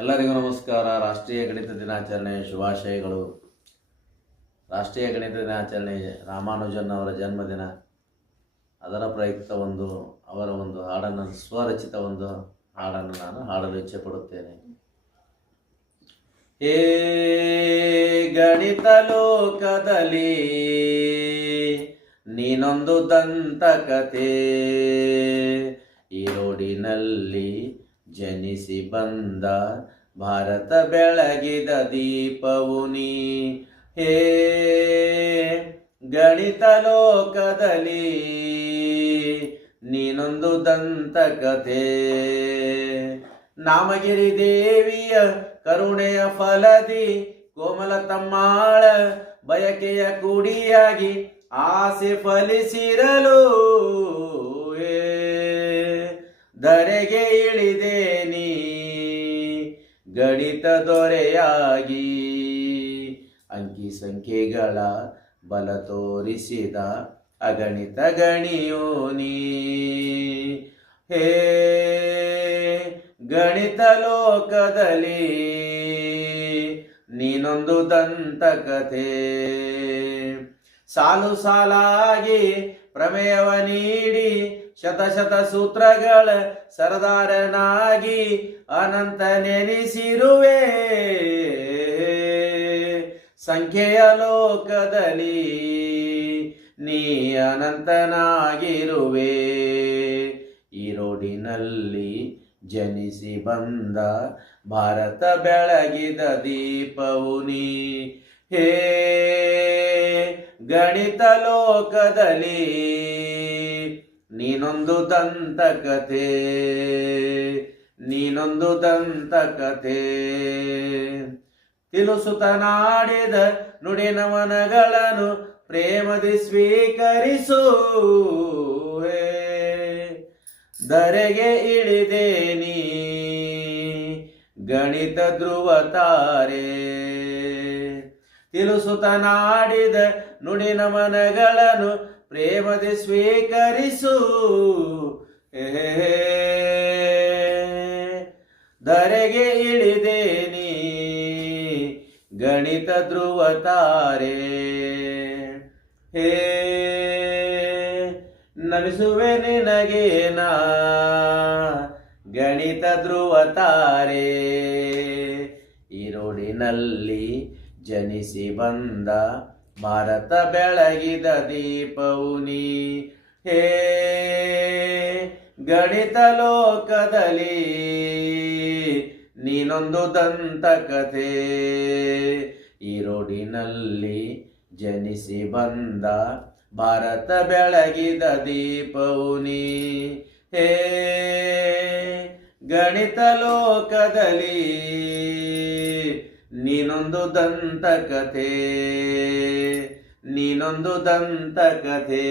ಎಲ್ಲರಿಗೂ ನಮಸ್ಕಾರ. ರಾಷ್ಟ್ರೀಯ ಗಣಿತ ದಿನಾಚರಣೆ ಶುಭಾಶಯಗಳು. ರಾಷ್ಟ್ರೀಯ ಗಣಿತ ದಿನಾಚರಣೆ ರಾಮಾನುಜನ್ ಅವರ ಜನ್ಮದಿನ. ಅದರ ಪ್ರಯುಕ್ತ ಅವರ ಒಂದು ಹಾಡನ್ನು, ಸ್ವರಚಿತ ಒಂದು ಹಾಡನ್ನು ನಾನು ಹಾಡಲು ಇಚ್ಛೆ ಪಡುತ್ತೇನೆ. ಹೇ ಗಣಿತ ಲೋಕದಲ್ಲಿ ನೀನೊಂದು ದಂತಕಥೆ, ಈ ರೋಡಿನಲ್ಲಿ ಜನಿಸಿ ಬಂದ ಭಾರತ ಬೆಳಗಿದ ದೀಪವು ನೀ. ಹೇ ಗಣಿತ ಲೋಕದಲ್ಲಿ ನೀನೊಂದು ದಂತಕಥೆ, ನಾಮಗಿರಿ ದೇವಿಯ ಕರುಣೆಯ ಫಲದಿ ಕೋಮಲ ತಮ್ಮಾಳ ಬಯಕೆಯ ಕುಡಿಯಾಗಿ ಆಸೆ ಫಲಿಸಿರಲು ಧರೆಗೆ ಇಳಿದೆ ನೀ ಗಣಿತ ದೊರೆಯಾಗಿ. ಅಂಕಿ ಸಂಖ್ಯೆಗಳ ಬಲ ತೋರಿಸಿದ ಅಗಣಿತ ಗಣಿಯೋ ನೀ. ಹೇ ಗಣಿತ ಲೋಕದಲ್ಲಿ ನೀನೊಂದು ದಂತಕಥೆ, ಸಾಲು ಸಾಲಾಗಿ ಪ್ರಮೇಯವ ನೀಡಿ ಶತ ಸೂತ್ರಗಳ ಸರದಾರನಾಗಿ ಅನಂತ ನೆನೆಸಿರುವೆ. ಸಂಖ್ಯೆಯ ಲೋಕದಲ್ಲಿ ನೀ ಅನಂತನಾಗಿರುವೆ, ಈ ರೋಡಿನಲ್ಲಿ ಜನಿಸಿ ಬಂದ ಭಾರತ ಬೆಳಗಿದ ದೀಪವು ನೀ. ಹೇ ಗಣಿತ ಲೋಕದಲ್ಲಿ ನೀನೊಂದು ದಂತಕಥೆ, ನೀನೊಂದು ದಂತಕಥೆ. ತಿಳಿಸುತ್ತನಾಡಿದ ನುಡಿ ನಮನಗಳನ್ನು ಪ್ರೇಮದಿ ಸ್ವೀಕರಿಸು. ಧರೆಗೆ ಇಳಿದೆ ನೀ ಗಣಿತ ಧ್ರುವ ತಾರೆ, ತಿಳಿಸುತ್ತನಾಡಿದ ನುಡಿ ನಮನಗಳನ್ನು ಪ್ರೇಮದಿ ಸ್ವೀಕರಿಸು. ಧರೆಗೆ ಇಳಿದೆ ನೀ ಗಣಿತ ಧ್ರುವ ತಾರೆ. ಹೇ ನಮಿಸುವೆ ನಿನಗೆ ನಾ ಗಣಿತ ಧ್ರುವ ತಾರೆ, ಈ ರೋಡಿನಲ್ಲಿ ಜನಿಸಿ ಬಂದ ಭಾರತ ಬೆಳಗಿದ ದೀಪವು ನೀ. ಹೇ ಗಣಿತ ಲೋಕದಲ್ಲಿ ನೀನೊಂದು ದಂತಕಥೆ, ಈ ರೋಡಿನಲ್ಲಿ ಜನಿಸಿ ಬಂದ ಭಾರತ ಬೆಳಗಿದ ದೀಪವು ನೀ. ಹೇ ಗಣಿತ ಲೋಕದಲ್ಲಿ ನೀನೊಂದು ದಂತಕಥೆ, ನೀನೊಂದು ದಂತಕಥೆ.